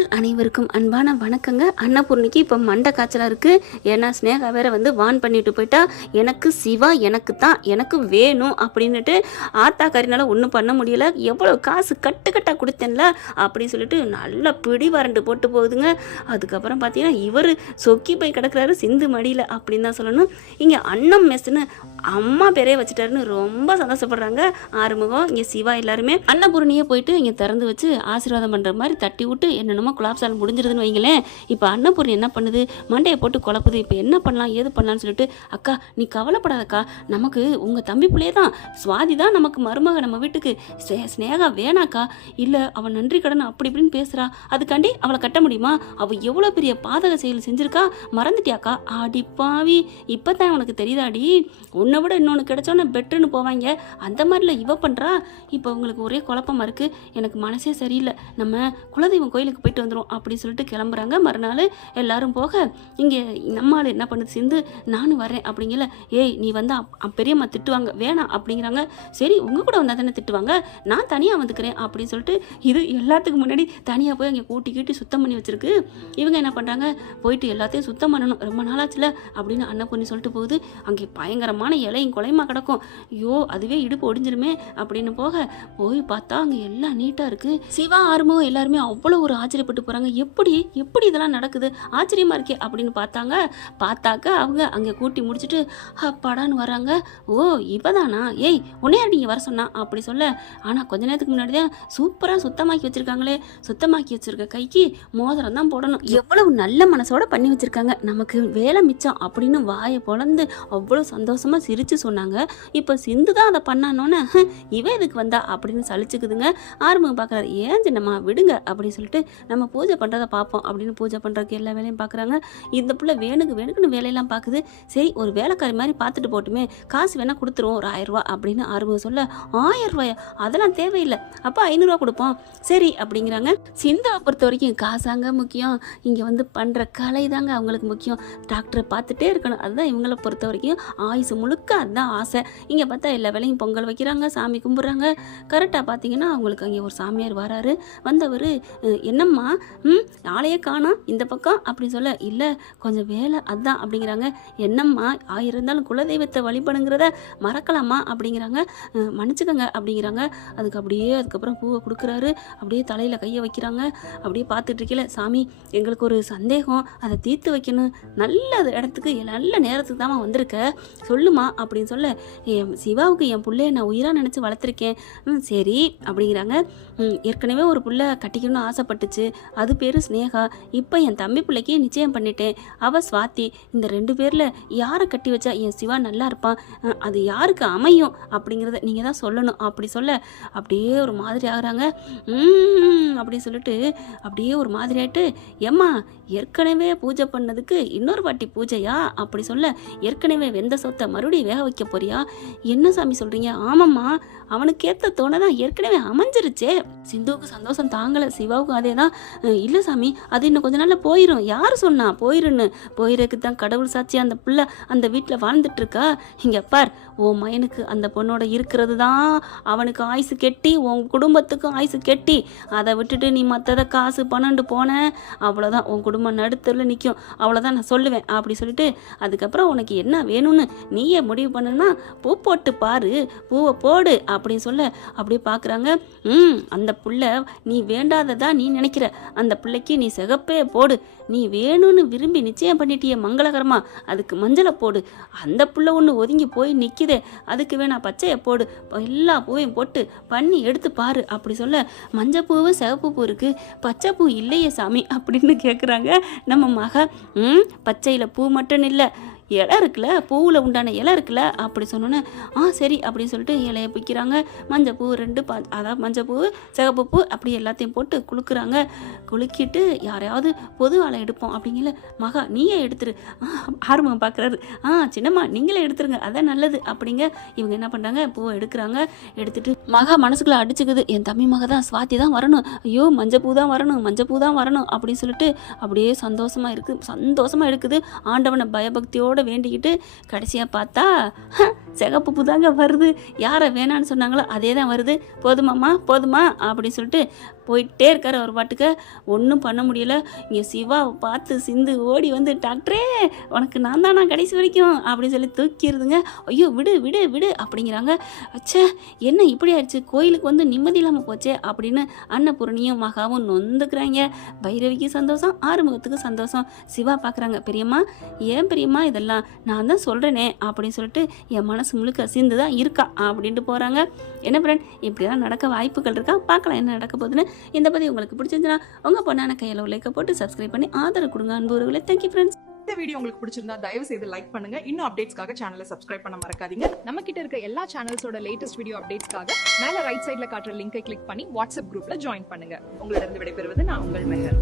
அனைவருக்கும் அன்பான வணக்கங்க. அன்னபூர்ணிக்கு இப்போ மண்டை காய்ச்சலாக இருக்குது. ஏன்னா ஸ்னேகா வேற வந்து வான் பண்ணிட்டு போயிட்டா, எனக்கு சிவா எனக்கு தான் எனக்கு வேணும் அப்படின்னுட்டு ஆத்தா கறினால ஒன்றும் பண்ண முடியல. எவ்வளோ காசு கட்டாக கொடுத்தேன்ல அப்படின்னு சொல்லிட்டு நல்லா பிடி வறண்டு போட்டு போகுதுங்க. அதுக்கப்புறம் பார்த்தீங்கன்னா இவர் சொக்கி போய் கிடக்குறாரு சிந்து மடியில் அப்படின்னு தான் சொல்லணும். இங்கே அன்னம் மெஸ்ஸுன்னு அம்மா பேரே வச்சுட்டாருன்னு ரொம்ப சந்தோஷப்படுறாங்க ஆறுமுகம். இங்கே சிவா எல்லாருமே அன்னபூர்ணியே போயிட்டு இங்கே திறந்து வச்சு ஆசீர்வாதம் பண்ணுற மாதிரி தட்டி விட்டு என்னென்னமோ குலாப்சால் முடிஞ்சிருதுன்னு வைங்களேன். இப்போ அன்னபூர்ணி என்ன பண்ணுது, மண்டையை போட்டு குழப்புது. இப்போ என்ன பண்ணலாம் ஏது பண்ணலான்னு சொல்லிட்டு, அக்கா நீ கவலைப்படாதக்கா, நமக்கு உங்கள் தம்பி பிள்ளையே தான் சுவாதி தான் நமக்கு மருமக, நம்ம வீட்டுக்கு ஸ்னேகா வேணாக்கா. இல்லை அவன் நன்றி கடன் அப்படி இப்படின்னு பேசுகிறா, அதுக்காண்டி அவளை கட்ட முடியுமா? அவள் எவ்வளோ பெரிய பாதக செயல் செஞ்சுருக்கா, மறந்துட்டியாக்கா? அடிப்பாவி, இப்போ தான் உனக்கு தெரியுதாடி, உன்னை விட இன்னொன்று கிடைச்சோன்னு பெட்டுன்னு போவாங்க, அந்த மாதிரில இவ பண்ணுறா. இப்போ உங்களுக்கு ஒரே குழப்பமாக இருக்குது, எனக்கு மனசே சரியில்லை, நம்ம குலதெய்வம் கோயிலுக்கு போயிட்டு வந்துடும் அப்படின்னு சொல்லிட்டு கிளம்புறாங்க. மறுநாள் எல்லாரும் போக இங்கே நம்மால் என்ன பண்ணுது, சிந்து நானும் வரேன் அப்படிங்கல. ஏய் நீ வந்து பெரியம்மா திட்டுவாங்க வேணாம் அப்படிங்கிறாங்க. சரி உங்கள் கூட வந்தால் தானே திட்டுவாங்க, நான் தனியாக வந்துக்கிறேன் அப்படின்னு சொல்லிட்டு இது எல்லாத்துக்கு முன்னாடி தனியாக போய் அங்கே கூட்டி சுத்தம் பண்ணி வச்சிருக்கு. இவங்க என்ன பண்ணுறாங்க, போயிட்டு எல்லாத்தையும் சுத்தம் பண்ணணும், ரொம்ப நாளாச்சுல அப்படின்னு அன்னபூர்ணி சொல்லிட்டு போகுது. அங்கே பயங்கரமான இலையும் குலையுமா கிடக்கும். ஐயோ அதுவே இடுப்பு ஒடிஞ்சிருமே அப்படின்னு போய் பார்த்தா அங்கே எல்லாம் நீட்டாக இருக்குது. சிவா ஆறுமுகம் எல்லாருமே அவ்வளோ ஒரு ஆச்சரியப்பட்டு போகிறாங்க. எப்படி இதெல்லாம் நடக்குது, ஆச்சரியமாக இருக்கே அப்படின்னு பார்த்தாக்க அவங்க அங்கே கூட்டி முடிச்சுட்டு அப்பாடான்னு வராங்க. ஓ இப்போதானா, ஏய் உன்னையா நீங்கள் வர சொன்னா அப்படி சொல்ல. ஆனால் கொஞ்ச நேரத்துக்கு முன்னாடி தான் சூப்பராக சுத்தமாக்கி வச்சுருக்காங்களே, சுத்தமாக்கி வச்சுருக்க கைக்கு மோதிரம் தான் போடணும், எவ்வளவு நல்ல மனசோட பண்ணி வச்சுருக்காங்க, நமக்கு வேலை மிச்சம் அப்படின்னு வாயை பொழந்து அவ்வளோ சந்தோஷமாக சிரித்து சொன்னாங்க. இப்போ சிந்து தான் அதை பண்ணானோன்னு இவன் இதுக்கு வந்தா அப்படின்னு சலிச்சுக்குதுங்க. ஆறுமுகம் பார்க்குறாரு, ஏன் சின்னம்மா விடுங்க அப்படின்னு சொல்லிட்டு நம்ம பூஜை பண்ணுறதை பார்ப்போம் அப்படின்னு பூஜை பண்ணுறதுக்கு எல்லா வேலையும் பார்க்குறாங்க. இந்த பிள்ளை வேணுக்குன்னு வேலையெல்லாம் பார்க்குது. சரி ஒரு வேலைக்காரி மாதிரி பார்த்துட்டு போட்டுமே, காசு வேணால் கொடுத்துருவோம் ஒரு 1000 ரூபா அப்படின்னு ஆறுமுகம் சொல்ல. 1000 ரூபாயா, அதெல்லாம் தேவையில்லை, அப்போ 500 ரூபா கொடுப்போம் சரி அப்படிங்கிறாங்க. சிந்தாவை பொறுத்த வரைக்கும் காசாங்க முக்கியம், இங்கே வந்து பண்ணுற கலை தாங்க அவங்களுக்கு முக்கியம். டாக்டரை பார்த்துட்டே இருக்கணும், அதுதான் இவங்களை பொறுத்த வரைக்கும் ஆயுசு முழுக்க அதுதான் ஆசை. இங்கே பார்த்தா எல்லா வேலையும் பொங்கல் வைக்கிறாங்க, சாமி கும்பிட்றாங்க. கரெக்டாக பார்த்தீங்கன்னா அவங்களுக்கு அங்கே ஒரு சாமியார் வராரு. வந்தவர் என்னம்மா ஆளையே காணோம் இந்த பக்கம் அப்படின்னு சொல்ல, இல்லை கொஞ்சம் வேலை அதுதான் அப்படிங்கிறாங்க. என்னம்மா இருந்தாலும் குலதெய்வத்தை வழிபடுங்கிறத மறக்கலாமா அப்படிங்கிறாங்க. மன்னிச்சுக்கங்க அப்படிங்கிறாங்க. அதுக்கப்புறம் பூவை கொடுக்குறாரு, அப்படியே தலையில் கையை வைக்கிறாங்க. அப்படியே பார்த்துட்டு இருக்கல, சாமி எங்களுக்கு ஒரு சந்தேகம், அதை தீர்த்து வைக்கணும், நல்ல இடத்துக்கு நல்ல நேரத்துக்கு தான் வந்திருக்க, சொல்லுமா அப்படின்னு சொல்ல. சிவாவுக்கு என் பிள்ளைய நான் உயிராக நினச்சி வளர்த்துருக்கேன். சரி அப்படிங்கிறாங்க. ஏற்கனவே ஒரு பிள்ளை கட்டிக்கணும்னு ஆசைப்பட்டுச்சு, அது பேர் ஸ்னேகா. இப்போ என் தம்பி பிள்ளைக்கு நிச்சயம் பண்ணிட்டேன், அவள் ஸ்வாதி. இந்த 2 பேரில் யாரை கட்டி வச்சா என் சிவா நல்லா இருப்பான், அது யாருக்கு அமையும் அப்படிங்கிறத நீங்கள் தான் சொல்லணும் அப்படி சொல்ல. அப்படியே ஒரு மாதிரி ஆகுறாங்க. அப்படின்னு சொல்லிட்டு அப்படியே ஒரு மாதிரி ஆகிட்டு, ஏம்மா ஏற்கனவே பூஜை பண்ணதுக்கு இன்னொரு வாட்டி பூஜையா அப்படி சொல்ல. ஏற்கனவே வெந்த சொத்தை மறுபடியும் வேக வைக்க போறியா? என்ன சாமி சொல்கிறீங்க? ஆமாம்மா அவனுக்கு ஏற்ற தோணை தான் ஏற்கனவே அமைஞ்சிருச்சே. சிந்துவுக்கு சந்தோஷம் தாங்கலை, சிவாவுக்கும் அதே தான். இல்லை சாமி அது இன்னும் கொஞ்ச நாளில் போயிடும். யார் சொன்னா போயிருன்னு? போயிருக்கு தான் கடவுள் சாட்சி, அந்த பிள்ளை அந்த வீட்டில் வாழ்ந்துட்டுருக்கா. இங்கே பார், உன் மயனுக்கு அந்த பொண்ணோட இருக்கிறது தான் அவனுக்கு ஆயுசு கெட்டி, உன் குடும்பத்துக்கும் ஆயுசு கெட்டி. அதை விட்டுட்டு நீ மற்றதை காசு பணண்டு போன அவ்வளோதான், உன் குடும்பம் நடுத்தரில் நிற்கும், அவ்வளோதான் நான் சொல்லுவேன் அப்படி சொல்லிட்டு. அதுக்கப்புறம் உனக்கு என்ன வேணும்னு நீயே முடிவு பண்ணுன்னா பூ போட்டு பாரு, பூவை போடு அப்படின்னு சொல்ல. அப்படியே பார்க்குறாங்க. அந்த புள்ள நீ வேண்டாததா நீ நினைக்கிற, அந்த பிள்ளைக்கு நீ சிகப்பே போடு, நீ வேணும்னு விரும்பி நிச்சயம் பண்ணிட்டிய மங்களகரமா அதுக்கு மஞ்சளை போடு. அந்த புள்ள ஒன்று ஒதுங்கி போய் நிற்கிதே, அதுக்கு வேணா பச்சையை போடு, எல்லா பூவையும் போட்டு பண்ணி எடுத்து பாரு அப்படி சொல்ல. மஞ்சள் பூவு சிவப்பு பூ இருக்குது, பச்சை பூ இல்லையே சாமி அப்படின்னு கேட்குறாங்க நம்ம மக. பச்சையில் பூ மட்டும் இல்லை, இலை இருக்குல்ல, பூவில் உண்டான இலை இருக்குல்ல அப்படி சொன்னோன்னே சரி அப்படின்னு சொல்லிட்டு இலையை பிக்கிறாங்க. மஞ்சள் பூ 2 அதாவது மஞ்சள் பூ சிகப்பு பூ அப்படி எல்லாத்தையும் போட்டு குலுக்குறாங்க. குலுக்கிட்டு யாரையாவது பொது ஆளை எடுப்போம் அப்படிங்கல. மகா நீயே எடுத்துரு. ஆர்வம் பார்க்குறாரு. சின்னம்மா நீங்களே எடுத்துருங்க, அதான் நல்லது அப்படிங்க. இவங்க என்ன பண்ணுறாங்க, பூவை எடுக்கிறாங்க. எடுத்துட்டு மகா மனசுக்குள்ளே அடிச்சுக்குது, என் தம்பி மக தான் ஸ்வாதி தான் வரணும், ஐயோ மஞ்சள் பூ தான் வரணும், மஞ்சள் பூ தான் வரணும் அப்படின்னு சொல்லிட்டு அப்படியே சந்தோஷமாக இருக்குது. ஆண்டவனை பயபக்தியோடு வேண்டிக்கிட்டு கடைசியாக பார்த்தா சிகப்பு புதாங்க வருது. யாரை வேணான்னு சொன்னாங்களோ அதே தான் வருது. போதுமாம்மா போதுமா அப்படின்னு சொல்லிட்டு போயிட்டே இருக்காரு அவர் பாட்டுக்கு. ஒன்றும் பண்ண முடியல. இங்கே சிவாவை பார்த்து சிந்து ஓடி வந்து, டாக்டரே உனக்கு நான் தானா கடைசி வரைக்கும் அப்படின்னு சொல்லி தூக்கிடுதுங்க. ஐயோ விடு விடு விடு அப்படிங்கிறாங்க. அச்சே என்ன இப்படி ஆயிடுச்சு, கோயிலுக்கு வந்து நிம்மதி இல்லாமல் போச்சே அப்படின்னு அன்னபூரணியும் மகாவும் நொந்துக்கிறாங்க. பைரவிக்கு சந்தோஷம், ஆறுமுகத்துக்கு சந்தோஷம். சிவா பார்க்குறாங்க, பெரியம்மா ஏன் பெரியம்மா இதெல்லாம், நான் தான் சொல்கிறேனே அப்படின்னு சொல்லிட்டு என் மனசு முழுக்க சிந்து தான் இருக்கா அப்படின்ட்டு போகிறாங்க. என்ன ஃப்ரெண்ட், இப்படிலாம் நடக்க வாய்ப்புகள் இருக்கா? பார்க்கலாம் என்ன நடக்க போகுதுன்னு. இந்த பதிவு உங்களுக்கு பிடிச்சிருந்துச்சுன்னா உங்கள் பொண்ணான கையில் லைக்கை போட்டு சப்ஸ்கிரைப் பண்ணி ஆதரவு கொடுங்க அன்பு உறவுகளே. Thank you friends. இந்த வீடியோ உங்களுக்கு பிடிச்சிருந்தா தயவு செய்து லைக் பண்ணுங்க. இன்னும் அப்டேட்ஸ்க்காக சேனலை சப்ஸ்கிரைப் பண்ண மறக்காதீங்க. நம்ம கிட்ட இருக்க எல்லா சேனல்ஸோட லேட்டஸ்ட் வீடியோ அப்டேட்ஸ்க்காக மேல ரைட் சைடுல காட்டுற லிங்கை கிளிக் பண்ணி வாட்ஸ்அப் குரூப்ல ஜாயின் பண்ணுங்க. உங்களிடம் விடைபெறுவது நான் உங்கள் மெஹர்.